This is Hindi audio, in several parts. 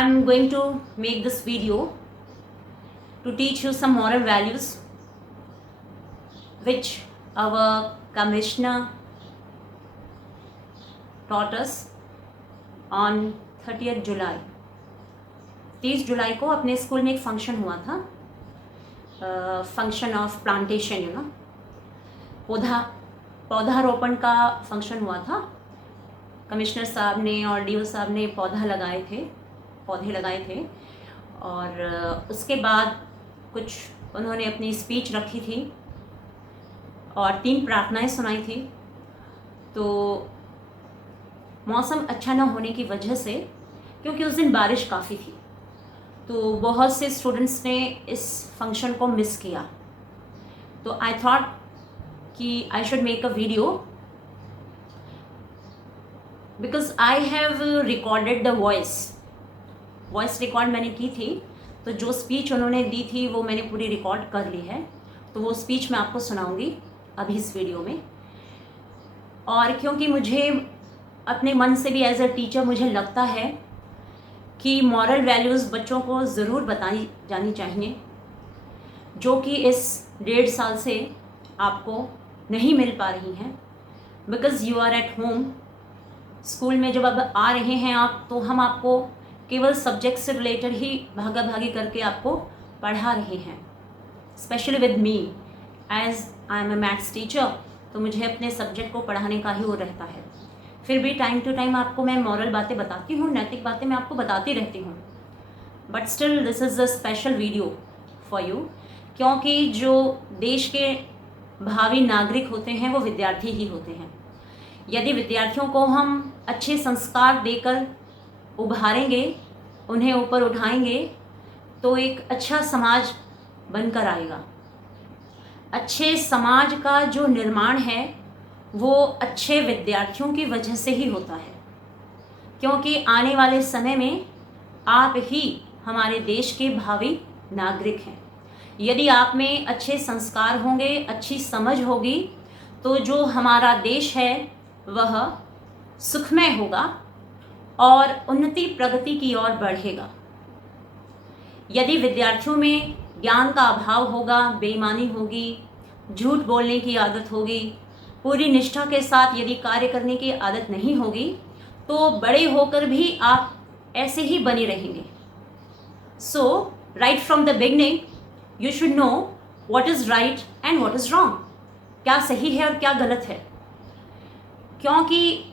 I'm going to make this video to teach you some moral values which our commissioner taught us on 30th July. 30 जुलाई को अपने स्कूल में एक फंक्शन हुआ था, फंक्शन ऑफ प्लांटेशन, पौधारोपण का फंक्शन हुआ था। कमिश्नर साहब ने और डीओ साहब ने पौधे लगाए थे और उसके बाद कुछ उन्होंने अपनी स्पीच रखी थी और 3 प्रार्थनाएं सुनाई थी। तो मौसम अच्छा ना होने की वजह से, क्योंकि उस दिन बारिश काफ़ी थी, तो बहुत से स्टूडेंट्स ने इस फंक्शन को मिस किया। तो आई थॉट कि I should make a video because I have recorded the voice record मैंने की थी। तो जो स्पीच उन्होंने दी थी वो मैंने पूरी रिकॉर्ड कर ली है, तो वो स्पीच मैं आपको सुनाऊंगी अभी इस वीडियो में। और क्योंकि मुझे अपने मन से भी एज अ टीचर मुझे लगता है कि मॉरल वैल्यूज़ बच्चों को ज़रूर बताई जानी चाहिए, जो कि इस 1.5 साल से आपको नहीं मिल पा रही हैं। Because you are at home, school में जब अब आ रहे हैं आप, तो हम आपको केवल सब्जेक्ट से रिलेटेड ही भागा भागी करके आपको पढ़ा रहे हैं। Specially with me as I am a maths teacher, तो मुझे अपने सब्जेक्ट को पढ़ाने का ही वो रहता है। फिर भी टाइम टू टाइम आपको मैं मॉरल बातें बताती हूँ, नैतिक बातें मैं आपको बताती रहती हूँ। But still this is a special video for you, क्योंकि जो देश के भावी नागरिक होते हैं वो विद्यार्थी ही होते हैं। यदि विद्यार्थियों को हम अच्छे संस्कार देकर उभारेंगे, उन्हें ऊपर उठाएंगे, तो एक अच्छा समाज बनकर आएगा। अच्छे समाज का जो निर्माण है वो अच्छे विद्यार्थियों की वजह से ही होता है, क्योंकि आने वाले समय में आप ही हमारे देश के भावी नागरिक हैं। यदि आप में अच्छे संस्कार होंगे, अच्छी समझ होगी, तो जो हमारा देश है वह सुखमय होगा और उन्नति प्रगति की ओर बढ़ेगा। यदि विद्यार्थियों में ज्ञान का अभाव होगा, बेईमानी होगी, झूठ बोलने की आदत होगी, पूरी निष्ठा के साथ यदि कार्य करने की आदत नहीं होगी, तो बड़े होकर भी आप ऐसे ही बने रहेंगे। So right from the beginning you should know what is right and what is wrong, क्या सही है और क्या गलत है। क्योंकि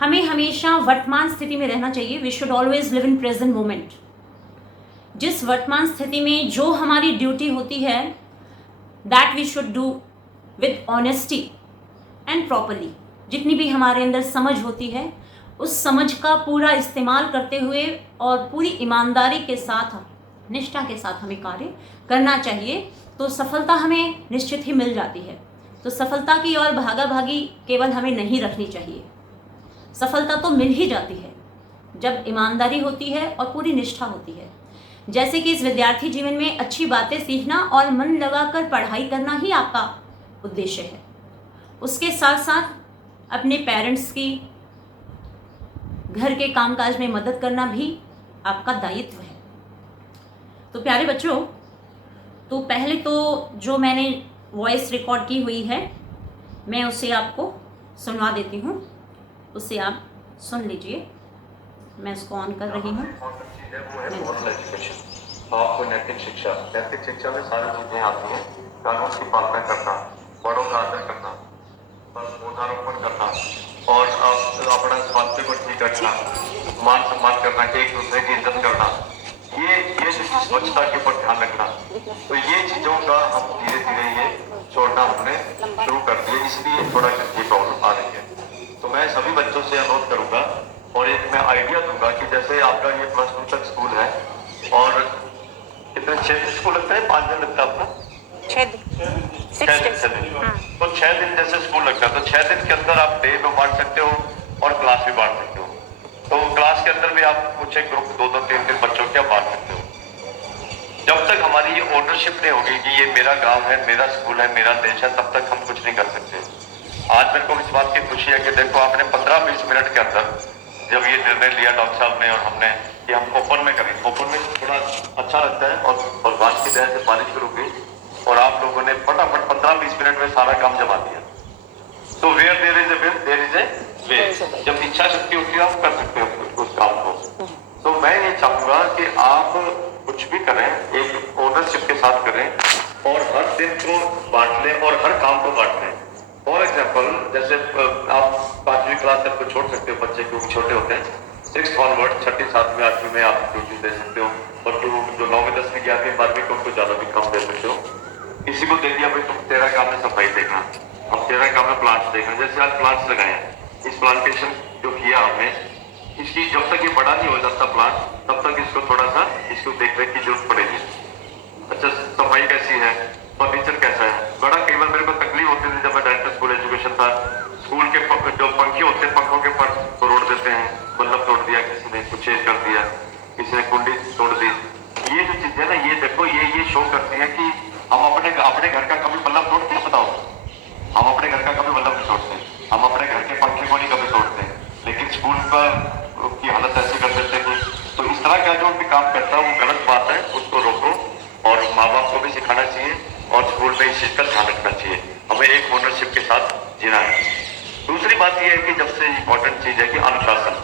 हमें हमेशा वर्तमान स्थिति में रहना चाहिए। We should always live in present moment. जिस वर्तमान स्थिति में जो हमारी ड्यूटी होती है, that we should do with honesty and properly. जितनी भी हमारे अंदर समझ होती है, उस समझ का पूरा इस्तेमाल करते हुए और पूरी ईमानदारी के साथ, निष्ठा के साथ हमें कार्य करना चाहिए, तो सफलता हमें निश्चित ही मिल जाती है। तो सफलता की ओर भागा भागी केवल हमें नहीं रखनी चाहिए। सफलता तो मिल ही जाती है जब ईमानदारी होती है और पूरी निष्ठा होती है। जैसे कि इस विद्यार्थी जीवन में अच्छी बातें सीखना और मन लगाकर पढ़ाई करना ही आपका उद्देश्य है। उसके साथ साथ अपने पेरेंट्स की घर के कामकाज में मदद करना भी आपका दायित्व है। तो प्यारे बच्चों, तो पहले तो जो मैंने वॉइस रिकॉर्ड की हुई है, मैं उसे आपको सुनवा देती हूँ, उसे आप सुन लीजिए। मैं इसको ऑन कर रही हूँ। आपको नैतिक शिक्षा में सारी चीजें आती हैं। कानून की पालना करना, बड़ों का आदर करना, पौधारोपण करना और अपना स्वास्थ्य को ठीक रखना, मान सम्मान करना, एक दूसरे की इज्जत करना, ये स्वच्छता के ऊपर ध्यान रखना। तो ये चीजों का हम धीरे धीरे ये छोड़ना हमने शुरू कर दिया, इसलिए थोड़ा ये प्रॉब्लम आ रही है। तो मैं सभी बच्चों से अनुरोध करूंगा और एक मैं आइडिया दूंगा कि जैसे आपका ये +2 तक स्कूल है और कितने 6 दिन स्कूल लगता है, 5 दिन लगता है आपका? 6 दिन। तो 6 दिन जैसे स्कूल लगता है, तो 6 दिन के अंदर आप डे में बांट सकते हो और क्लास भी बांट सकते हो। तो क्लास के अंदर भी आप कुछ एक ग्रुप 2-2, 3-3 बच्चों के आप बांट सकते हो। जब तक हमारी ये ओनरशिप नहीं होगी कि ये मेरा गांव है, मेरा स्कूल है, मेरा देश है, तब तक हम कुछ नहीं कर सकते। आज मेरे को इस बात की खुशी है कि देखो आपने 15-20 मिनट के अंदर जब ये निर्णय लिया डॉक्टर साहब ने और हमने कि हम ओपन में करें, ओपन में थोड़ा अच्छा लगता है और भगवान की दया से बारिश शुरू हुई और आप लोगों ने फटाफट 15-20 मिनट में सारा काम जमा दिया। तो where there is a will there is a way. जब इच्छा शक्ति होती है आप कर सकते हो उस काम को। तो मैं ये चाहूंगा कि आप कुछ भी करें एक ओनरशिप के साथ करें और हर दिन को बांट लें और हर काम को बांट लें। फॉर एग्जाम्पल जैसे आप 5वीं क्लास तक को छोड़ सकते हो, बच्चे क्योंकि छोटे होते हैं, 6th ऑनवर्ड 6ठी 7वीं 8वीं में आप ड्यूटी दे सकते हो और जो 9वीं 10वीं 11वीं 12वीं को उनको ज्यादा भी काम दे सकते हो। किसी को दे दिया भाई तुम तेरा काम है सफाई देखना, अब तेरा काम है प्लांट्स देखना। जैसे आज प्लांट्स लगाए हैं, इस प्लांटेशन जो किया हमने, इसकी जब तक ये बड़ा नहीं हो जाता प्लांट तब तक इसको थोड़ा सा इसको देख रेख की जरूरत पड़ेगी। अच्छा सफाई कैसी है, फर्नीचर कैसा है। बड़ा कई बार मेरे को तकलीफ होती थी जब मैं डायरेक्टर स्कूल एजुकेशन था, स्कूल के जो पंखे होते हैं पंखों के पर तोड़ देते हैं, बल्ब तोड़ दिया किसी ने, कुछ चेंज कर दिया किसी ने, कुंडी तोड़ दी। ये जो चीजें ना ये देखो ये शो करती है कि हम अपने घर का कभी बल्ब तोड़ते हैं, बताओ हम अपने घर का कभी बल्ब नहीं तोड़ते, हम अपने घर के पंखे को नहीं कभी तोड़ते, लेकिन स्कूल पर की हालत ऐसी कर देते हैं। तो इस तरह का जो भी काम करता है वो गलत बात है, उसको रोको और माँ बाप को भी सिखाना चाहिए और स्कूल में इस चीज का ध्यान रखना चाहिए। हमें एक ओनरशिप के साथ जीना है। दूसरी बात यह है कि सबसे इंपॉर्टेंट चीज है कि अनुशासन,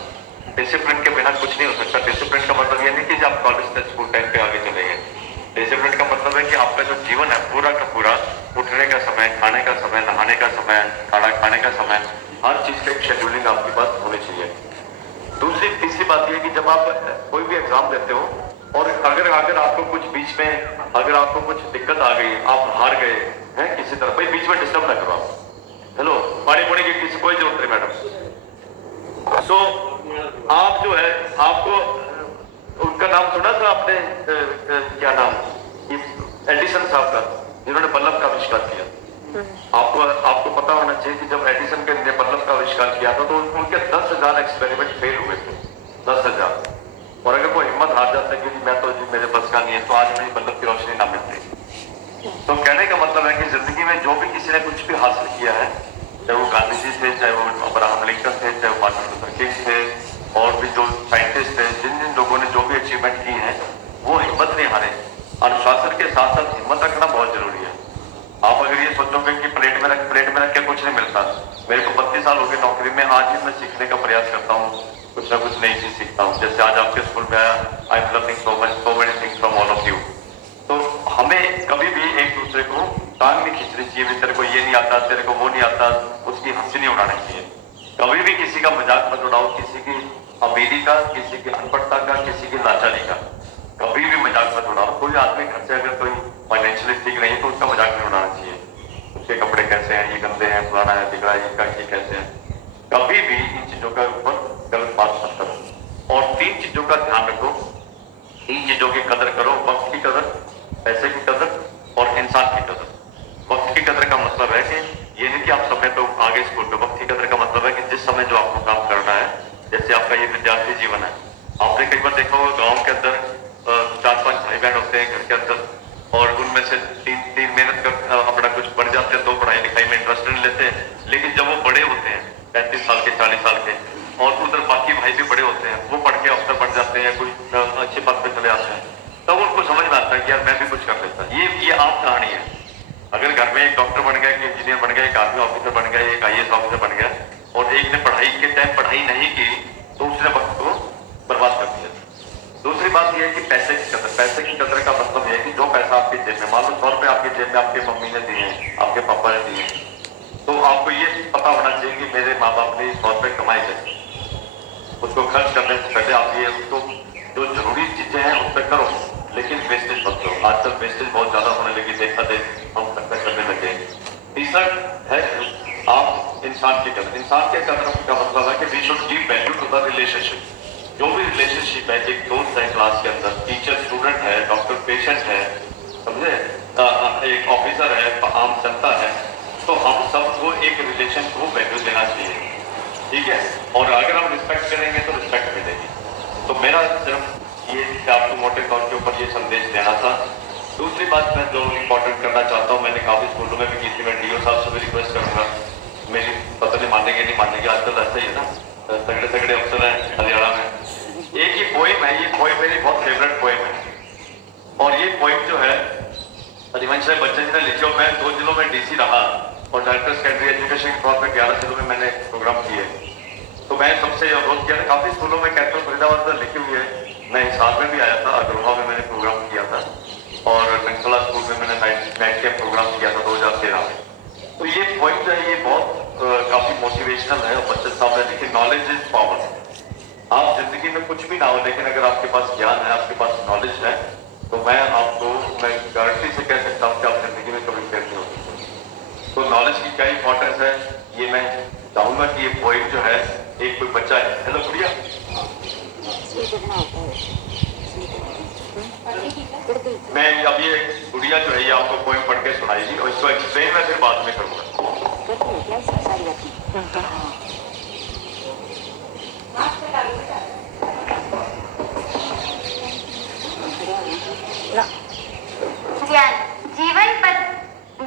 डिसिप्लिन के बिना कुछ नहीं हो सकता। डिसिप्लिन का मतलब यह नहीं कि आप कॉलेज से स्कूल टाइम पे आगे चले गए। डिसिप्लिन का मतलब है कि आपका जो जीवन है पूरा का पूरा, उठने का समय, खाने का समय, नहाने का समय, खाना खाने का समय, हर चीज का एक शेड्यूलिंग आपके पास होनी चाहिए। दूसरी तीसरी बात यह है कि जब आप कोई भी एग्जाम देते हो और अगर आपको कुछ बीच में अगर आपको कुछ दिक्कत आ गई, आप हार गए हैं किसी तरह, भाई बीच में डिस्टर्ब ना करो। हेलो पानी पुणी की किसी कोई जरूरत नहीं मैडम। सो आप जो है आपको उनका नाम सुना था आपने, क्या नाम, एडिसन साहब का, जिन्होंने बल्ब का आविष्कार किया। आपको पता होना चाहिए कि जब एडिसन ने बल्ब का आविष्कार किया था तो उनके 10,000 एक्सपेरिमेंट फेल हुए थे, 10,000। और अगर वो हिम्मत हार जाता कि मैं तो जी मेरे बस का नहीं है, तो आज मेरी बल्ब की रोशनी ना मिलती। तो कहने का मतलब है कि जिंदगी में जो भी किसी ने कुछ भी हासिल किया है, चाहे वो गांधी जी थे, चाहे वो अब्राहम लिंकन थे, चाहे वो मार्टिन लूथर किंग थे, और भी जो साइंटिस्ट थे, जिन जिन लोगों ने जो भी अचीवमेंट की है वो हिम्मत नहीं हारे। अनुशासन के साथ साथ हिम्मत रखना बहुत जरूरी है। आप अगर ये सोचोगे कि प्लेट में रख के कुछ नहीं मिलता, मेरे को 32 साल हो गए नौकरी में, आज भी मैं सीखने का प्रयास करता हूँ, कुछ ना कुछ नई चीज सीखता हूँ। जैसे आज आपके स्कूल में आया, I am learning so many things from all of you. तो हमें कभी भी एक दूसरे को टांग नहीं खींचनी चाहिए, तेरे को ये नहीं आता, तेरे को वो नहीं आता, उसकी हंसी नहीं उड़ानी चाहिए। कभी भी किसी का मजाक मत उड़ाओ, किसी की अमीरी का, किसी की अनपढ़ता का, किसी की लाचारी का कभी भी मजाक मत उड़ाओ। कोई आदमी घर से अगर कोई फाइनेंशियली ठीक नहीं तो उसका मजाक नहीं उड़ाना चाहिए। उसके कपड़े कैसे हैं, ये गंदे हैं, पुराना है, बिगड़ा है, ये कैसे हैं। कभी भी इन चीजों का ऊपर गलत बात मत करो। और 3 चीजों का ध्यान रखो, 3 चीजों की कदर करो, वक्त की कदर, पैसे की कदर और इंसान की कदर। वक्त की कदर का मतलब है कि ये नहीं कि आप समय तो आगे स्कूल पे, वक्त की कदर का मतलब है कि जिस समय जो आपको काम करना है, जैसे आपका ये विद्यार्थी जीवन है, आपने कई बार देखा होगा गाँव के अंदर 4-5 भाई बहन होते हैं घर के अंदर, और उनमें से 3 मेहनत कर अपना कुछ बढ़ जाते हैं, 2 पढ़ाई लिखाई में इंटरेस्ट नहीं लेते, लेकिन जब वो बड़े होते हैं 35 साल के, 40 साल के, और उधर बाकी भाई भी बड़े होते हैं, वो पढ़ के अफसर बन जाते हैं, कोई अच्छे पद पे चले आते हैं, तब उनको समझ में आता है कि यार मैं भी कुछ कर लेता। ये आम कहानी है। अगर घर में एक डॉक्टर बन गया, एक इंजीनियर बन गया, एक आर्मी ऑफिसर बन गया, एक IAS ऑफिसर बन गया, और एक ने पढ़ाई के टाइम पढ़ाई नहीं की तो उसने वक्त को बर्बाद कर दिया। दूसरी बात यह है कि पैसे की कदर। पैसे की कदर का मतलब यह है कि जो पैसा आपके जेब में, मान लो 100 रुपए आपके जेब में आपके मम्मी ने दिए, आपके पापा ने दिए, तो आपको ये पता होना चाहिए कि मेरे माँ बाप ने 100 रुपए कमाए थे। उसको खर्च करने से पहले आप ये उसको जो जरूरी चीजें हैं उस पर करो, लेकिन वेस्टेज मत करो। आजकल वेस्टेज बहुत ज्यादा होने लगी, देखा देख हम खर्च करने लगे। तीसरा है आप इंसान की कदर। इंसान के कदर का मतलब है कि we should give value to the relationship. जो भी रिलेशनशिप है, एक दोस्त है क्लास के अंदर, टीचर स्टूडेंट है, डॉक्टर पेशेंट है, समझे, एक ऑफिसर है, आम जनता है, तो हम सबको एक रिलेशन को वैल्यू देना चाहिए, ठीक है। और अगर हम रिस्पेक्ट करेंगे तो रिस्पेक्ट मिलेगी। तो मेरा सिर्फ ये आपको मोटे तौर के ऊपर ये संदेश देना था। दूसरी बात मैं जो इम्पोर्टेंट करना चाहता हूँ, मैंने काफी स्कूलों में भी की थी, मैं DO साहब से भी रिक्वेस्ट करूंगा, मेरी पता नहीं मानेंगे नहीं मानेंगे, आजकल ऐसा ही है ना, तगड़े तगड़े अफसर हैं हरियाणा में। एक ही पोइम है, ये पोइम मेरी बहुत फेवरेट पोइम है। और ये पोइम जो है हरिवंश राय बच्चन जी ने लिखी, और मैं 2 जिलों में डीसी रहा और डायरेक्टर सेकेंडरी एजुकेशन के तौर पर 11 जिलों में मैंने प्रोग्राम किए। तो मैं सबसे अनुरोध किया था, काफी स्कूलों में कैथल फरीदाबाद में लिखी हुई है। मैं हिसार में भी आया था, अग्रवा में मैंने प्रोग्राम किया था, और नंगला स्कूल में मैंने नाइट कैंप प्रोग्राम किया था 2013 में। तो ये पोइम जो है ये बहुत काफी मोटिवेशनल है, और बच्चन साहब ने लिखी, नॉलेज इज पावर। आप जिंदगी में कुछ भी ना हो, लेकिन अगर आपके पास ज्ञान है, आपके पास नॉलेज है, तो मैं गारंटी से कह सकता हूँ कि आप जिंदगी में कभी फेल नहीं हो सकते। तो नॉलेज की क्या इंपॉर्टेंस है, ये मैं चाहूंगा कि ये पोइम जो है, एक कोई बच्चा है, हेलो प्रिया, मैं अब ये गुड़िया जो है ये आपको पोइम पढ़ के सुनाएगी, और इसको एक्सप्लेन मैं फिर बाद में करूंगा। ज्ञान जीवन पर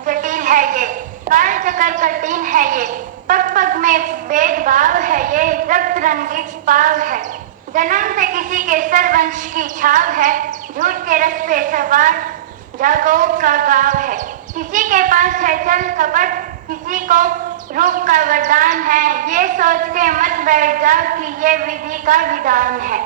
जटिल है ये, काल चक्कर कठिन है ये, पग पग में भेदभाव है ये, रक्त रंजित पाव है, जन्म से किसी के सरवंश की छाव है, झूठ के रस पे सवार जागो का गाव है, किसी के पास है छल कपट, किसी को रूप का वरदान है, ये सोच के मत बैठ जा कि ये विधि का विधान है,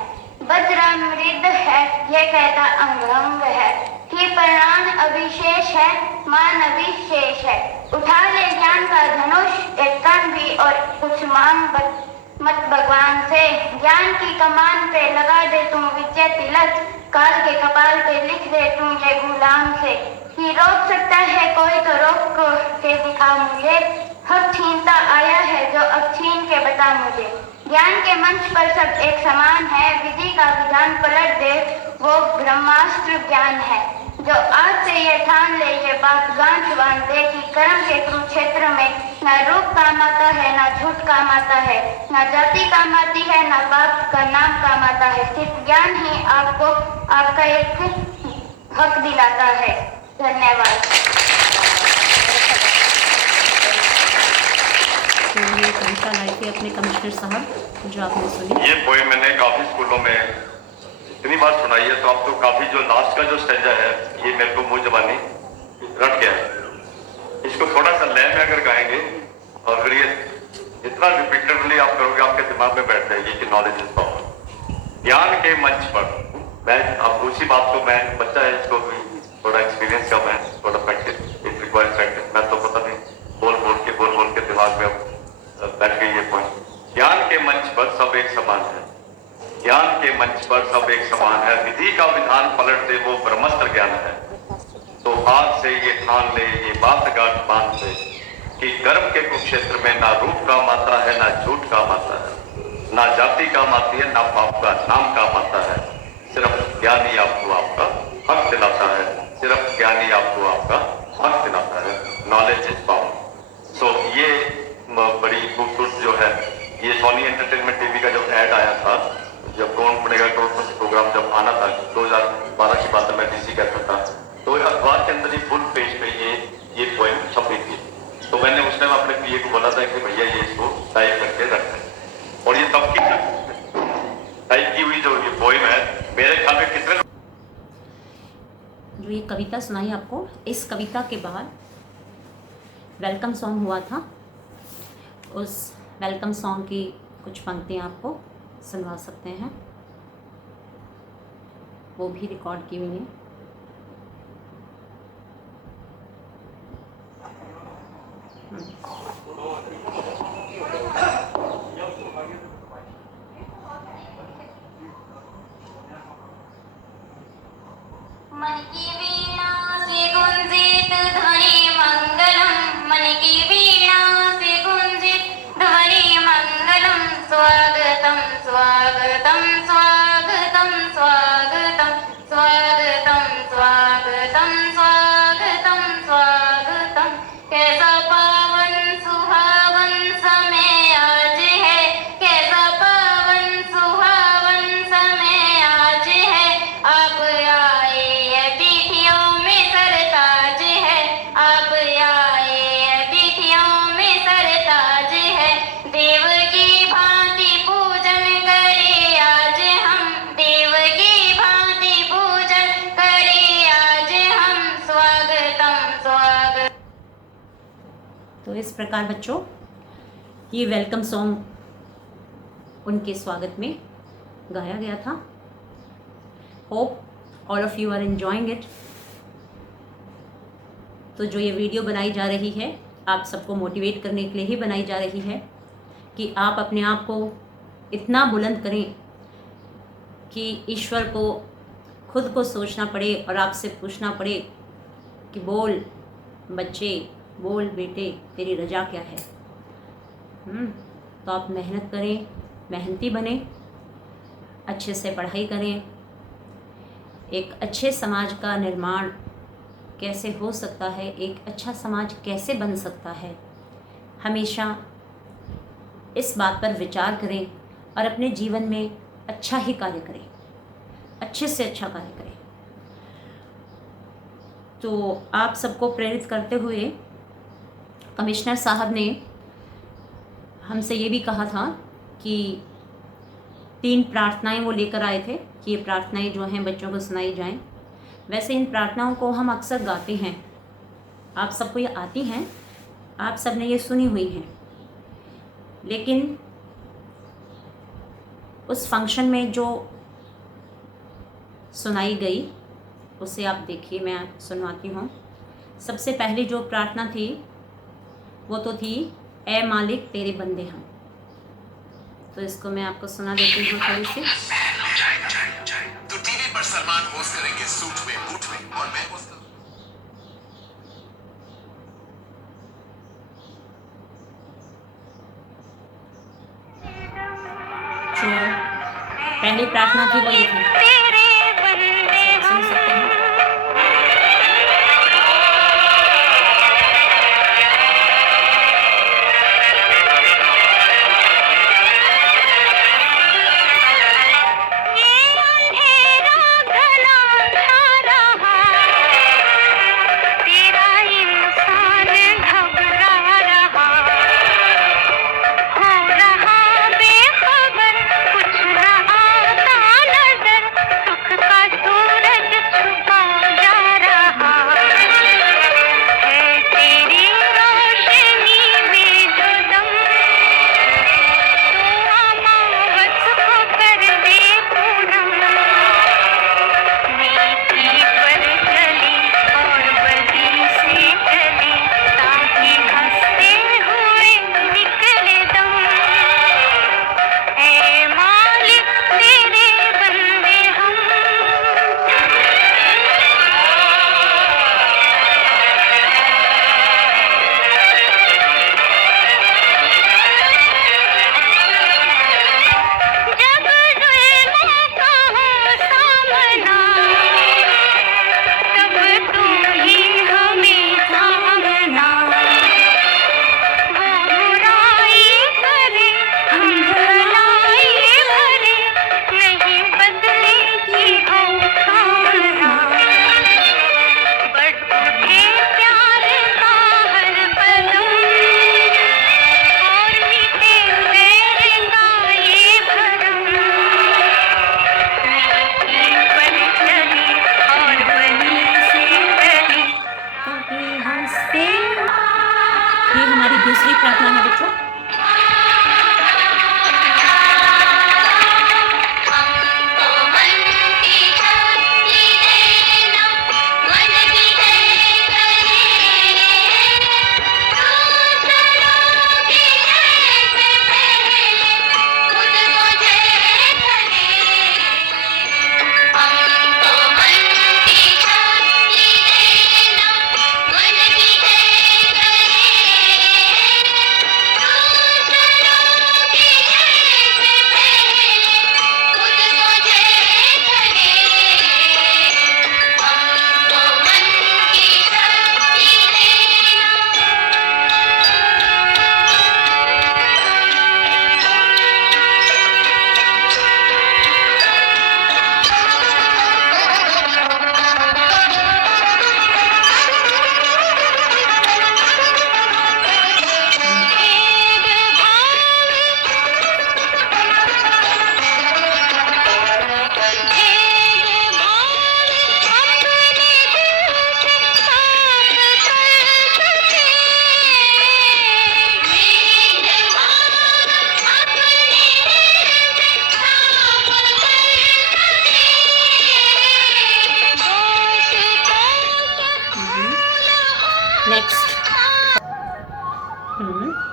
वज्रामृत है ये कहता अंग है, कि प्राण अभिशेष है मानवी शेष है, उठा ले ज्ञान का धनुष एक कान भी और कुछ मांग मत भगवान से, ज्ञान की कमान पे लगा दे तुम विजय तिलक, काल के कपाल पे लिख दे तुम ये गुलाम से, कि रोक सकता है कोई तो रोक के दिखा मुझे, हक छीनता आया है जो अब छीन के बता मुझे, ज्ञान के मंच पर सब एक समान है, विधि का विधान पलट दे वो ब्रह्मास्त्र ज्ञान है, जो आज से ये ठान ले ये बात गांठ बांध दे कि कर्म के कुरुक्षेत्र में ना रूप काम आता है, ना झूठ काम आता है, ना जाति काम आती है, ना पाप का नाम काम आता है, सिर्फ ज्ञान ही आपको आपका एक हक दिलाता है। धन्यवाद। तो ये कविता लाई थी अपने कमिश्नर साहब, जो आपने सुनी। ये पोइम मैंने काफी स्कूलों में इतनी बार सुनाई है, तो अब तो काफी जो लास्ट का जो स्टेंजा है, ये मेरे को मुंह जबानी रट गया है। इसको थोड़ा सा लय में अगर गाएंगे, और फिर ये इतना रिपीटेडली आप करोगे, आपके दिमाग में बैठ जाएगी कि नॉलेज इज पावर। ज्ञान के मंच पर मैं अब उसी बात को, मैं बच्चा है, इसको भी थोड़ा एक्सपीरियंस कम है, थोड़ा प्रैक्टिस, इट रिक्वायर्स प्रैक्टिस। मैं तो पता नहीं बोल बोल के दिमाग में बैठ गई ये पॉइंट। ज्ञान के मंच पर सब एक समान है, ज्ञान के मंच पर सब एक समान है, विधि का विधान पलट दे वो ब्रह्मस्त्र ज्ञान है, तो आज से ये ठान ले, ये बात गांठ बांध दे कि कर्म के कुरुक्षेत्र में ना रूप काम आता है, ना झूठ काम आता है, ना जाति काम आती है, ना पाप का नाम काम आता है, सिर्फ ज्ञान ही आपको आपका हक दिलाता है, सिर्फ ज्ञान ही आपको आपका हक दिलाता है। Knowledge is power. सो ये बड़ी खूबसूरत जो है, ये सोनी एंटरटेनमेंट टीवी का जब ऐड आया था, जब कौन बनेगा करोड़पति प्रोग्राम जब आना था, 2012 की बात है, मैं डीसी कहता था, तो अखबार के अंदर ही फुल पेज पे ये पोएम छपी थी। तो मैंने उस टाइम अपने पीए को बोला था कि भैया ये इसको टाइप करके रखें, और ये तब की टाइप की हुई जो ये पोएम है, मेरे ख्याल में कितने जो ये कविता सुनाई आपको, इस कविता के बाद वेलकम सॉन्ग हुआ था, उस वेलकम सॉन्ग की कुछ पंक्तियाँ आपको सुनवा सकते हैं, वो भी रिकॉर्ड की हुई है। मन की वीणा से गुंजित ध्वनि मंगलम, मन की वीणा से गुंजित ध्वनि मंगलम, स्वागतम स्वागतम स्वागतम स्वागतम स्वागतम स्वागतम स्वागतम स्वागतम, कैसा पावन सुहावन समय आज है, कैसा पावन सुहावन समय आज है, आप आए अभी तो इस प्रकार बच्चों ये वेलकम सॉन्ग उनके स्वागत में गाया गया था। Hope all of you are enjoying it. तो जो ये वीडियो बनाई जा रही है आप सबको मोटिवेट करने के लिए ही बनाई जा रही है कि आप अपने आप को इतना बुलंद करें कि ईश्वर को खुद को सोचना पड़े और आपसे पूछना पड़े कि बोल बच्चे, बोल बेटे, तेरी रजा क्या है। तो आप मेहनत करें, मेहनती बने, अच्छे से पढ़ाई करें। एक अच्छे समाज का निर्माण कैसे हो सकता है, एक अच्छा समाज कैसे बन सकता है, हमेशा इस बात पर विचार करें और अपने जीवन में अच्छा ही कार्य करें, अच्छे से अच्छा कार्य करें। तो आप सबको प्रेरित करते हुए कमिश्नर साहब ने हमसे ये भी कहा था कि 3 प्रार्थनाएं वो लेकर आए थे कि ये प्रार्थनाएं जो हैं बच्चों को सुनाई जाएं। वैसे इन प्रार्थनाओं को हम अक्सर गाते हैं, आप सबको ये आती हैं, आप सब ने ये सुनी हुई हैं, लेकिन उस फंक्शन में जो सुनाई गई उसे आप देखिए, मैं सुनवाती हूँ। सबसे पहली जो प्रार्थना थी वो तो थी ए मालिक तेरे बंदे हम। तो इसको मैं आपको सुना देती हूँ थोड़ी सी। तो टीवी पर सलमान होस्ट करेंगे सूट में बूट में और मैं होस्ट जो पहली प्रार्थना थी वो ये थी, सुन सकते हैं।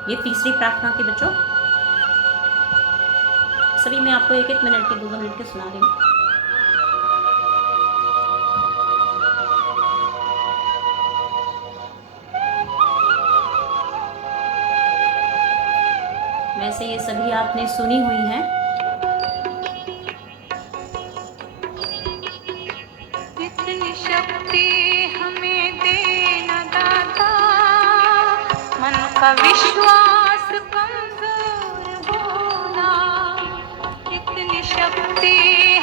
ये तीसरी प्रार्थना की बच्चों। सभी मैं आपको 1-1 मिनट के 2 मिनट के सुना रही हूँ। वैसे ये सभी आपने सुनी हुई हैं। इतनी शक्ति हमें देना दाता, मन का विश्वास कमजोर होना। इतनी शक्ति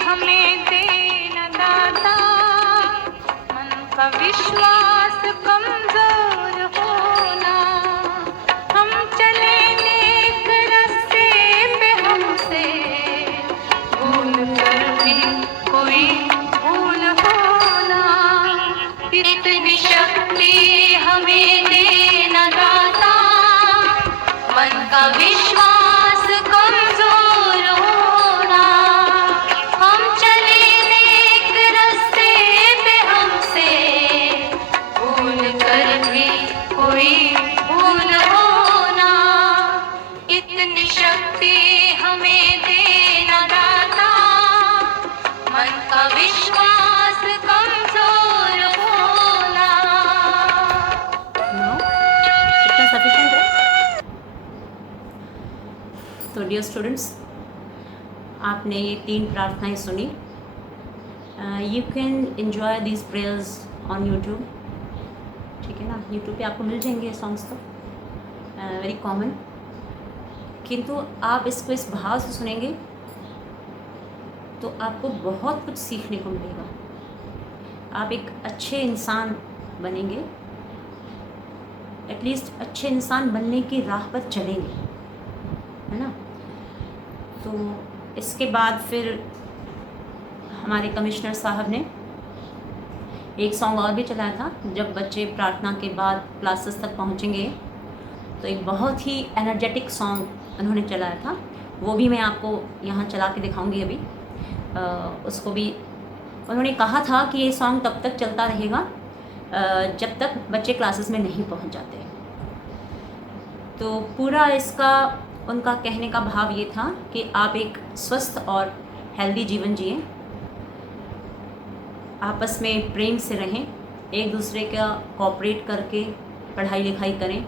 हमें देना दाता, मन का विश्वास कमजोर होना। हम चले नेक रास्ते पे, हमसे भूल कर भी कोई भूल होना। इतनी शक्ति हमें देना दाता, मन का विश्वास कमजोर होना। हम चले नेक रास्ते पे, हमसे भूल कर भी कोई भूल होना। इतनी शक्ति हमें देना दाता, मन का विश्वास कमजोर होना। नो, इतना सफिशिएंट है। तो डियर स्टूडेंट्स, आपने ये 3 प्रार्थनाएं सुनी। You can enjoy these prayers on YouTube, ठीक है ना। यूट्यूब पे आपको मिल जाएंगे सॉन्ग्स, तो वेरी कॉमन। किंतु आप इसको इस भाव से सुनेंगे तो आपको बहुत कुछ सीखने को मिलेगा। आप एक अच्छे इंसान बनेंगे, एटलीस्ट अच्छे इंसान बनने की राह पर चलेंगे, है ना। तो इसके बाद फिर हमारे कमिश्नर साहब ने एक सॉन्ग और भी चलाया था। जब बच्चे प्रार्थना के बाद क्लासेस तक पहुंचेंगे तो एक बहुत ही एनर्जेटिक सॉन्ग उन्होंने चलाया था, वो भी मैं आपको यहाँ चला के दिखाऊंगी अभी। उसको भी उन्होंने कहा था कि ये सॉन्ग तब तक चलता रहेगा जब तक बच्चे क्लासेस में नहीं पहुँच जाते। तो पूरा इसका उनका कहने का भाव ये था कि आप एक स्वस्थ और हेल्दी जीवन जिएं, आपस में प्रेम से रहें, एक दूसरे का कोऑपरेट करके पढ़ाई लिखाई करें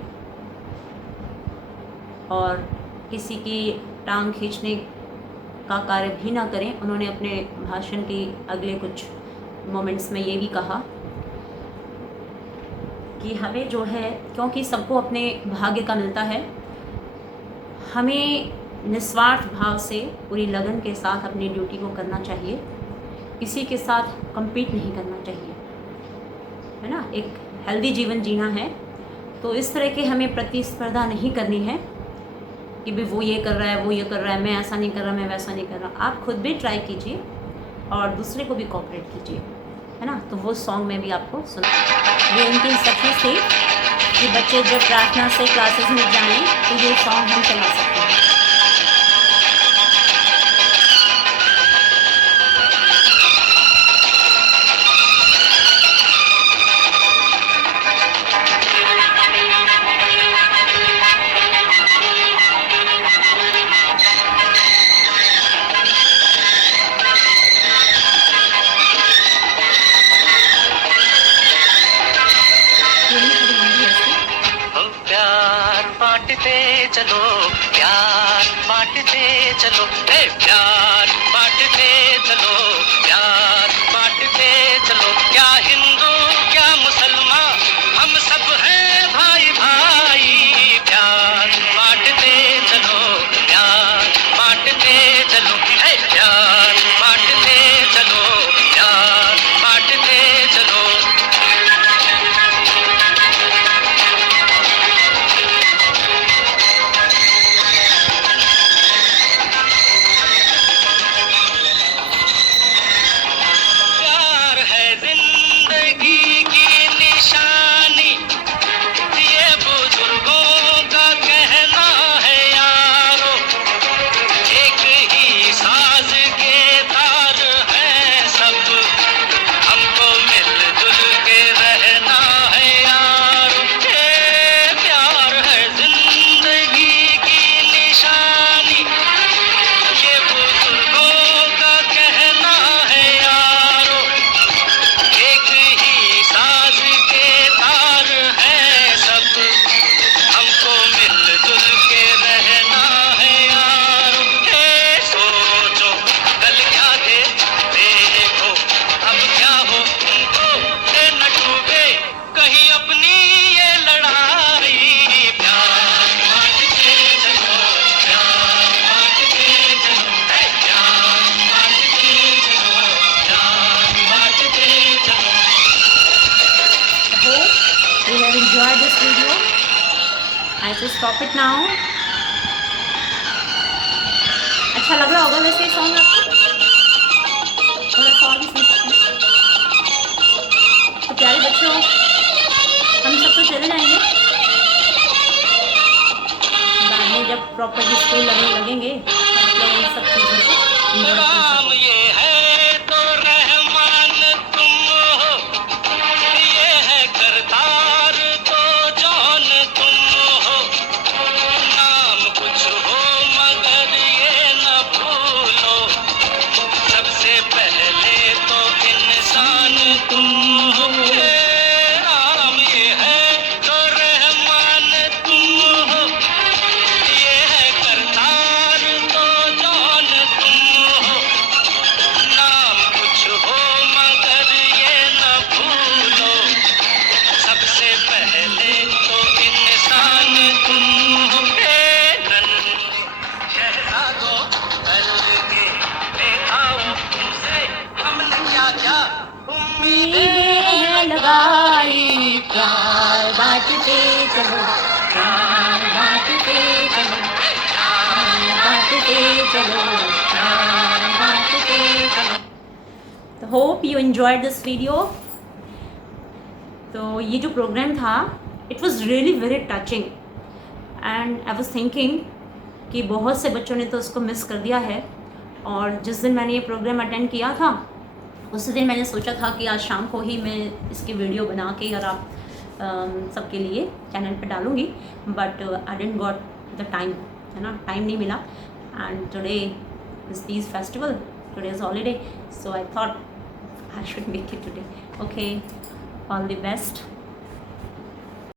और किसी की टांग खींचने का कार्य भी ना करें। उन्होंने अपने भाषण के अगले कुछ मोमेंट्स में ये भी कहा कि हमें जो है, क्योंकि सबको अपने भाग्य का मिलता है, हमें निस्वार्थ भाव से पूरी लगन के साथ अपनी ड्यूटी को करना चाहिए, किसी के साथ compete नहीं करना चाहिए, है ना। एक हेल्दी जीवन जीना है तो इस तरह के हमें प्रतिस्पर्धा नहीं करनी है कि भाई वो ये कर रहा है, वो ये कर रहा है, मैं ऐसा नहीं कर रहा, मैं वैसा नहीं कर रहा। आप खुद भी ट्राई कीजिए और दूसरे को भी कोऑपरेट कीजिए, है ना। तो वो सॉन्ग में भी आपको सुना, ये उनकी इंस्ट्रक्शंस थी कि बच्चे जब प्रार्थना से क्लासेस में जाएं तो ये सॉन्ग हम चला सकते हैं। चलो प्यार बांटते चलो, प्यार बांटते चलो, प्यार बांटते चलो। क्या हिंदू क्या मुसलमान, हम सब हैं भाई भाई। प्यार बांटते चलो, प्यार बांटते चलो, प्यार बांटते चलो, प्यार बांटते चलो। enjoyed this video. I should stop it now. अच्छा लग रहा होगा वैसे सॉन्ग आपको, थोड़ा सा और भी सुन सकते हैं। तो प्यारे बच्चों, हम सब तो चले जाएंगे, बाद में जब प्रॉपर स्कूल लगेंगे तो इन सब चीज़ों को enjoy कर नाम सकते हैं। ये है तो रहमान तुम हो, ये है करतार तो जौन तुम हो। नाम कुछ हो मगर ये न भूलो, सबसे पहले तो इंसान तुम हो। नाम ये है तो रहमान तुम हो, ये है करतार तो जौन तुम हो। नाम कुछ हो मगर ये न भूलो, सबसे पहले तो इंसान तुम हो। नन्हे शहजादों कल के बेखाओ तुमसे हमने क्या क्या उम्मीदें है लगाई, प्यार बांटते चलो, प्यार बांटते चलो, प्यार बांटते चलो, प्यार बांटते चलो। तो hope you enjoyed this video. तो ये जो प्रोग्राम था, it was really very touching and I was thinking कि बहुत से बच्चों ने तो उसको मिस कर दिया है। और जिस दिन मैंने ये प्रोग्राम अटेंड किया था, उसी दिन मैंने सोचा था कि आज शाम को ही मैं इसकी वीडियो बना के और आप सबके लिए चैनल पे डालूँगी, but I didn't got the time, है ना, टाइम नहीं मिला। And today is Teej festival, today is holiday, so I thought I should make it today. Okay, all the best.